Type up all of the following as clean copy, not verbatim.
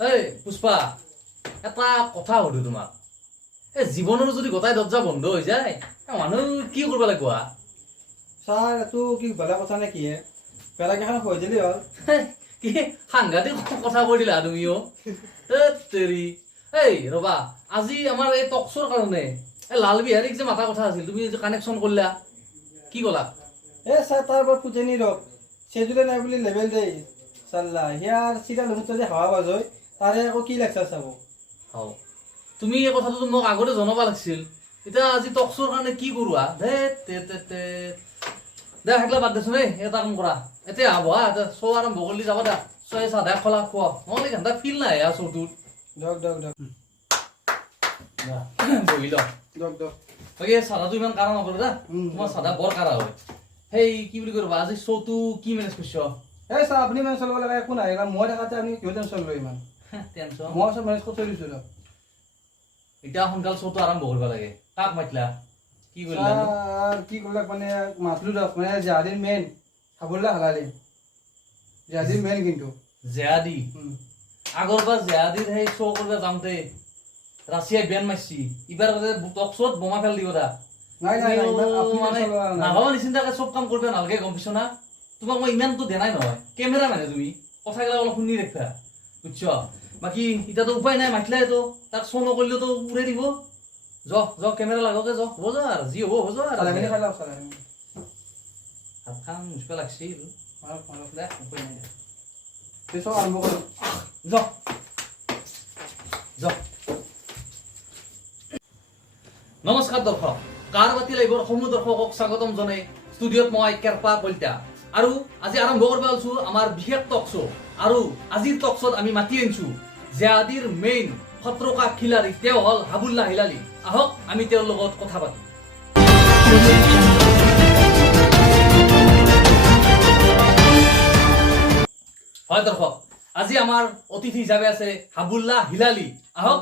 এই পুষ্পা এটা কথা সুধো তোমাক এই জীৱনৰ যদি গোটাই দৰ্জা বন্ধ হৈ যায় মানুহ কি কৰিব লাগিব ছাৰ এইটো কি বেলেগ কথা নে কি বেলেগ এখন কৈ দিলি হ'ল কি সাংঘাতিক কথা কৈ দিলা তুমিও তেৰি এই ৰবা আজি আমাৰ এই টকচৰ কাৰণে এই লাল বিহাৰীক যে মাতা কথা আছিল তুমি যে কানেকশ্যন কৰিলা কি ক'লা ছাৰ তাৰ পৰা ফুটেনি ৰখ চেজুলে নাই বুলি লেবেল দেই চাল্লা সিয়াৰ চিৰিয়েল মুহূৰ্ত যে হাৱা বাজ হয় তাৰে আকৌ কি লেকচাৰ চাব হাও তুমি এই কথাটো মোক আগতে জনাব লাগিছিল এতিয়া আজি টকচৰ কাৰণে কি কৰোৱা দে সেইগিলা বাদ দেচোন এটা কাম কৰা এতিয়া বহা শ্ব' আৰম্ভ কৰিলে যাব দা শ্ব' চাহ খোলা খোৱা নহ'লে ঘণ্টা ফিল নাই শ্ব'টোত দিয়ক দিয়ক দিয়ক বহি লওঁ দিয়ক দিয়ক বাকী চাদাটো ইমান কাৰা নকৰো দা তোমাৰ চাদা বৰ কাৰা হয় সেই কি বুলি কৰিবা আজি শ্ব'টো কি মেনেজ কৰিছ ছাৰ আপুনি মেনেজ চলাব লাগে একো নাই মই দেখাতে আপুনি কিয় টেনশ্যন লৈ ইমান টেনশ্যন মই চব মেনেজ কৰি থৈ দিছোঁ দিয়ক এতিয়া সোনকাল শ্ব'টো আৰম্ভ কৰিব লাগে কাক মাতিলা কি কৰিলা ছাৰ কি কৰিলাক মানে মাতলো দিয়ক মানে জাহাদীৰ মেইন খাবলৈ হালালি জাহাদীৰ মেইন কিন্তু জেহাদী আগৰবাৰ জেহাদীৰ সেই শ্ব' কৰিব যাওঁতে ৰাছিয়াই বেন মাৰিছি এইবাৰ টকশ্ব'ত বোমা ফেল দিব দা নাই নাই মানে নাভাবা নিচিন্তাকে চব কাম কৰিব নালাগে গম পাইছ না তোমাক মই ইমানটো দেনাই নহয় কেমেৰা মানে তুমি কথাগিলা অলপ শুনি ৰাখিবা বুজছ বাকী এতিয়াতো উপায় নাই মাতিলেতো তাক শ্ব' নকৰিলেতো উৰাই দিব য কেমেৰা লাগকে য হ'ব যা আৰু যি হ'ব হ'ব যা হাত খান মুচকা লাগছিল দে উপায় নাই চব আৰম্ভ কৰোঁ নমস্কাৰ দৰ্শক কাৰবাতি লাইভৰ সমূহ দৰ্শকক স্বাগতম জনাই ষ্টুডিঅ'ত মই কেৰপা কলিতা আৰু আজি আৰম্ভ কৰিব ওলাইছো আমাৰ বিশেষ টক শ্ব' আৰু আজিৰ টক শ্ব'ত আমি মাতি আনিছো জেহাদীৰ মেইন খতৰকা খিলাৰী তেওঁ হ'ল হাবুল্লাহ হিলালী আহক আমি তেওঁৰ লগত কথা পাতো হয় দৰ্শক আজি আমাৰ অতিথি হিচাপে আছে হাবুল্লাহ হিলালী আহক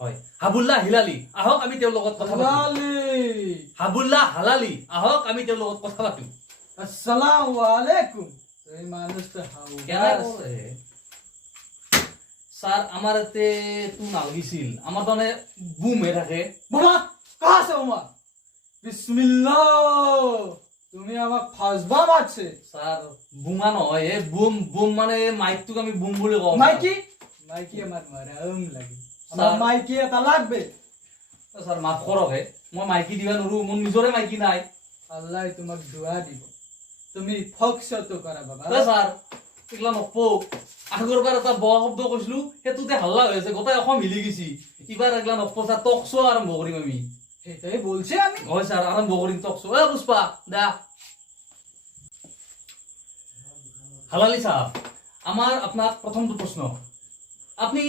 হয় হাবুল্লাহ হিলালী আহক আমি তেওঁৰ লগত কথা পাতো হাবুল্লাহ হালালী আহক আমি তেওঁৰ লগত কথা পাতো আসসালামু আলাইকুম এই মানুষটা স্যার আমার এতে তু নালগিছিল আমার তানে বুম হয়ে থাকে বাবা কাহা সে ওমা বিসমিল্লাহ তুমি আমাক ফাসবা মারছে স্যার বুমা নয় এ বুম বুম মানে মাইকটুক আমি বুম বলে কও মাইকি মাইকি আমার মারাম লাগে আমার মাইকি এটা লাগবে স্যার মাফ করক হে মই মাইকি দিবা নৰু মোৰ নিজৰে মাইকি নাই আল্লাহ তোমাক দোয়া দিব তুমি ফক্সত কৰা বাবা স্যাৰ এগুলা নকও আগৰবাৰ এটা বয়া শব্দ কৈছিলো হেতুতে হাল্লা হৈ আছে গোটাই অসম হিলি গেছি ইবাৰ এগলা নকও স্যাৰ টক শ্ব' আৰম্ভ কৰিম আমি সেটাই বলছি আমি হয় স্যাৰ আৰম্ভ কৰিম টক শ্ব' পুষ্পা দা হালালী সাহেব আমার আপনার প্রথমটো প্রশ্ন আপনি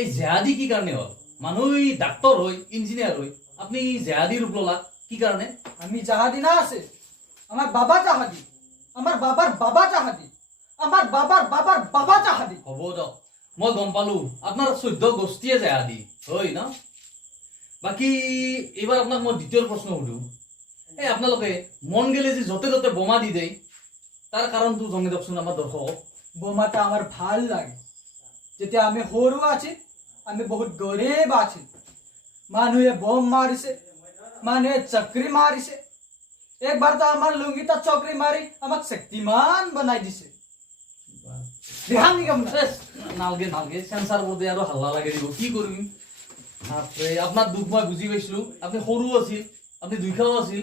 এই জেহাদি কি কারণে হল মানুষ ডাক্তার হই ইঞ্জিনিয়ার হই আপনি জেহাদি রূপ ললা কি কারণে আমি জাহাদি না আছে আমার বাবা জাহাদি আমার বাবার বাবা জাহাদি আমার বাবার বাবার বাবা জাহাদি হব দিয়ক মই গম পালো আপনার 14 গোষ্ঠীয়ে জেহাদি হয় না বাকি এবার আপনার মই দ্বিতীয় প্রশ্ন সুধো এই আপনালোকে মন গেলে যে যতে ততে বোমা দি দেয় তার কারণটো জনাই দিয়কচোন আমার দর্শক বোমাটা আমার ভাল লাগে যেতিয়া আমি সৰু আছি আমি বহুত গৰীব আছি মানুহে বম মাৰিছে মানুহে চক্ৰী মাৰিছে একবাৰ তো আমাৰ লুঙ্গিটা চক্ৰী মাৰি আমাক শক্তিমান বনাই দিছে ধ্যান নিগম নালগে নালগে সেন্সার বোর্ডে আরো হাল্লা লাগে দিব কি করবি আপনি আপনার দুঃখ মই বুঝি পাইছিলো আপনি সরু আছিল আপনি দুইখাও আছিল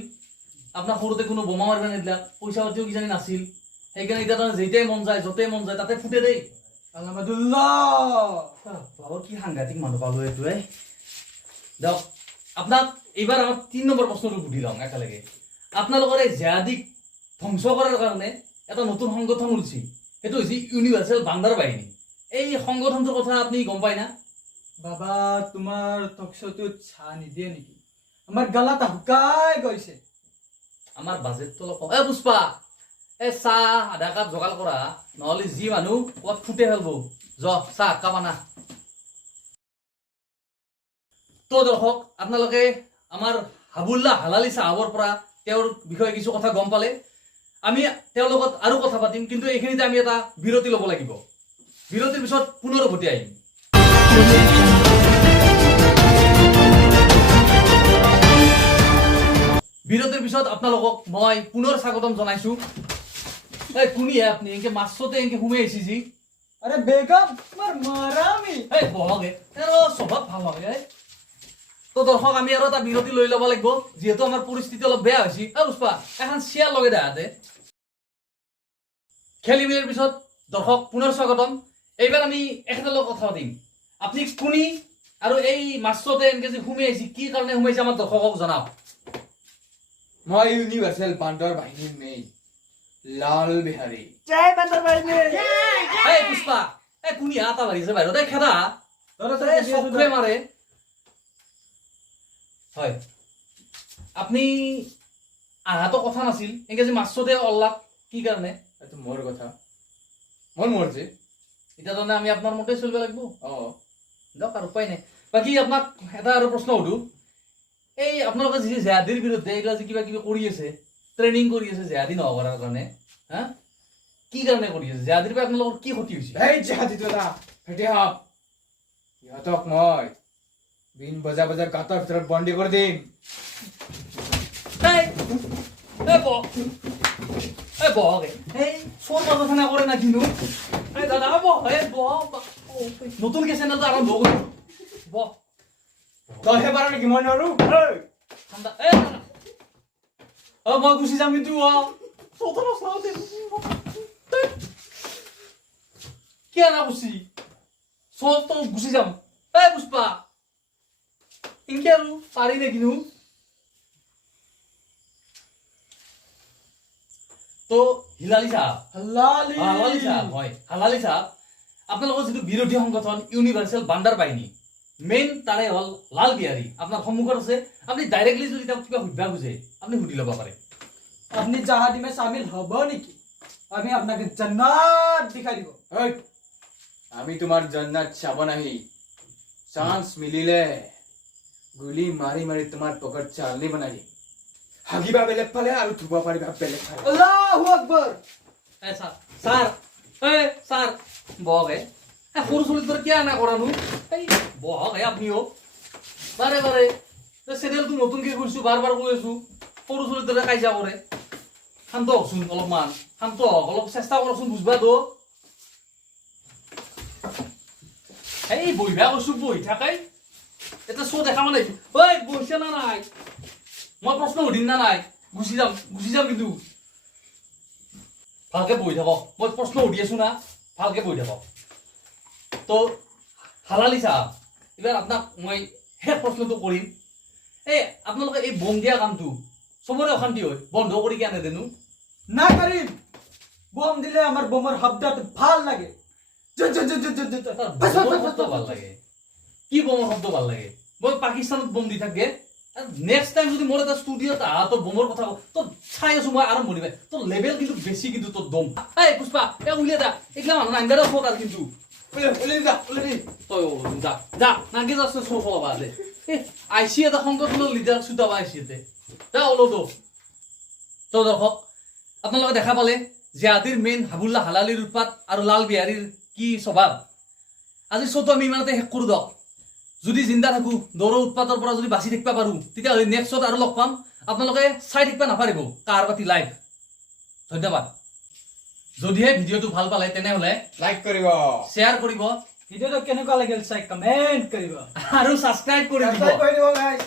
আপনার সরুতে কোনো বোমা মারবে নিদিলা পয়সা পাতিও কি জানি নাছিল সেইকাৰণে এতিয়া তাৰ যেইটাই মন যায় যতেই মন যায় তাতে ফুটে দেই আলহামদুলিল্লাহ বাবা কি সাংঘাতিক মানুহ পালো এইটোৱে দিয়ক আপোনাক এইবাৰ আমাৰ 3 নম্বৰ প্ৰশ্নটো সুধি লওঁ একেলগে আপোনালোকৰ এই জেহাদীক ধ্বংস কৰাৰ কাৰণে এটা নতুন সংগঠন উলিছি সেইটো হৈছে ইউনিভাৰ্চেল বান্দাৰ বাহিনী এই সংগঠনটোৰ কথা আপুনি গম পায় না বাবা তোমাৰ টকশ্ব'টোত চাহ নিদিয়ে নেকি আমাৰ গালাটা শুকাই গৈছে আমাৰ বাজেটটো অলপ কম পুষ্পা এই চাহ আধা কাপ যোগাৰ কৰা নহ'লে যি মানুহ ক'ত ফুটে ফেলব চাহ কাপ আনা তো দৰ্শক আপোনালোকে আমাৰ হাবুল্লাহ হালালী সাহেবৰ পৰা তেওঁৰ বিষয়ে কিছু কথা গম পালে আমি তেওঁৰ লগত আৰু কথা পাতিম কিন্তু এইখিনিতে আমি এটা বিৰতি ল'ব লাগিব বিৰতিৰ পিছত পুনৰ উভতি আহিম। বিৰতিৰ পিছত আপোনালোকক মই পুনৰ স্বাগতম জনাইছো। এই কোনিয়ে আপুনি এনেকে মাছতে এনেকে সোমাই আহিছে যি? अरे बेगम तुम्हार मारामी এই বহগে স্বভাৱ ভাল লাগে। তো দৰ্শক আমি আৰু এটা বিৰতি লৈ ল'ব লাগিব, যিহেতু আমাৰ পৰিস্থিতি অলপ বেয়া হৈছে। পুষ্পা এখন চিয়াৰ লগে দেহাতে খেলি মেলিৰ পিছত দৰ্শক পুনৰ স্বাগতম। এইবাৰ আমি এখেতৰ লগত কথা পাতিম। আপুনি কোনি আৰু এই মাছতে এনেকে যে সোমাই আহিছে, কি কাৰণে সোমাইছে আমাৰ দৰ্শকক জনাওক। মই ইউনিভাৰ্চেল বান্দৰ বাহিনীৰ মেইন লাল বিহাৰী। जय बंदर भाई ने এই পুষ্পা এই কোনি আটা বাঢ়িছে বাহিৰত, এই খেদা চকুৱে মাৰে। হয় আপুনি আহাতো কথা নাছিল, এনেকে যে মাছতে অল্লাক কি কাৰণে? এইটো মোৰ কথা, মোৰ মৰ্জি। এতিয়া তাৰমানে আমি আপোনাৰ মতে চলিব লাগিব। অ দিয়ক আৰু উপায় নাই। বাকী আপোনাক এটা আৰু প্ৰশ্ন সুধো, এই আপোনালোকে যি জেহাদীৰ বিৰুদ্ধে এইবিলাক যে কিবা কিবি কৰি আছে, ট্ৰেইনিং কৰি আছে জেহাদী নহ'বৰ কাৰণে, হা কি কাৰণে কৰি আছে? জেহাদীৰ পৰা আপোনালোকৰ কি ক্ষতি হৈছে? এই জাহাজী তোলা ফেটি হাপ, ইহঁতক মই বিন বজা বজা গাঁতৰ ভিতৰত বন্দী কৰি দিম। বহগে এই চোৰ পাছখানা কৰে না কিন্তু দাদা বহ নতুনকে চেনেলটো আৰম্ভ কৰিছো। বহ তইহে পাৰ নেকি? মই নোৱাৰো। ঠাণ্ডা মই গুচি যাম কিন্তু কি আনা গুচি চত গুচি যাম। এই পুষ্পা ইনকে আৰু পাৰি নে কিনো? তো হিলালি সাহেব हलाली হালালি সাহেব হয় হালালি সাহেব, আপোনালোকৰ যিটো বিৰোধী সংগঠন ইউনিভাৰ্চেল বান্দাৰ বাহিনী মেইন তাৰে হ'ল লাল বিহাৰী আপোনাৰ সন্মুখত আছে। আপুনি ডাইৰেক্টলি যদি তেওঁক কিবা সুধিব খোজে আপুনি সুধি ল'ব পাৰে। अपनी जहादी में शामिल हबो नेकी আমি আপনাকে জান্নাত দেখাই দিব। এই, আমি তোমাৰ জান্নাত চাব নাহি, চান্স মিলিলে গুলি মাৰি মাৰি তোমাৰ পকেট চালনি বনাই দিম। হাগিবা বেলেগ ফালে আৰু ধুব পাৰিবা বেলেগ ফালে। আল্লাহু আকবাৰ। এ স্যাৰ স্যাৰ এই স্যাৰ বহগে এ সৰু চলিৰ দৰে কিয় আনা কৰানো? এই বহগে আপনিও বাৰে বাৰে চেনেলটো নতুনকে কৰিছো, বাৰ বাৰ কৈ আছো সৰু চলিৰ দৰে কাজিয়া কৰে। শান্ত হওকচোন অলপমান, শান্ত হওক, অলপ চেষ্টা কৰকচোন বুজবা তো। এই বহিবা কৈছো বহি থাকাই এটা শ্ব' দেখা মানে ঐ বহিছে না নাই? মই প্ৰশ্ন সুধিম না নাই? গুচি যাম কিন্তু ভালকে বহি থাকক। মই প্ৰশ্ন সুধি আছো না, ভালকে বহি থাকক। তো হালালি সাহেব এইবাৰ আপোনাক মই শেষ প্ৰশ্নটো কৰিম। এই আপোনালোকে এই বম দিয়া কামটো চবৰে অশান্তি হয়, বন্ধ কৰি কিয় নেদেনো? না কৰিম বোম দিলে আমাৰ বোমেৰ শব্দটা ভাল লাগে। তাৰ বোমৰ শব্দ ভাল লাগে। কি বোমৰ শব্দ ভাল লাগে? মই পাকিস্তানত বোম দি থাকে, নেক্সট টাইম যদি মোৰ এটা ষ্টুডিঅ'ত আহা তোৰ বোমৰ কথা তোৰ চাই আছো মই আৰম্ভণি পাই তোৰ লেভেল কিন্তু বেছি, কিন্তু তোৰ দম। এই পুষ্পা এ উলিয়াই দা এইগিলা মানুহ নাংগাৰা শোক আৰু কিন্তু উলি যা উলি। তই যা যা নাংগে যাচ্ছে শো চলাবা দে। আইসি এটা সংগঠনৰ লিডাৰ চুটাবা আইসি এতে যা ওলো তো দৰ্শক আপোনালোকে দেখা পালে জেহাদীৰ মেইন হাবুল্লাহ হালালিৰ উৎপাত আৰু লাল বিহাৰীৰ কি স্বভাৱ। আজি শ্ব'টো আমি ইমানতে শেষ কৰোঁ দিয়ক। যদি জিন্দা থাকোঁ দৌৰৰ উৎপাতৰ পৰা যদি বাচি থাকিব পাৰোঁ তেতিয়াহ'লে নেক্সট শ্ব'ত আৰু লগ পাম। আপোনালোকে চাই থাকিব নাপাৰিব কাৰবাতি লাইভ। ধন্যবাদ। যদিহে ভিডিঅ'টো ভাল পালে তেনেহ'লে লাইক কৰিব, শ্বেয়াৰ কৰিব ভিডিওটা কেনেকুৱা লাগিল চাই কমেন্ট কৰিব আৰু ছাবস্ক্ৰাইব কৰি দিব। কৰি দিব গাইস।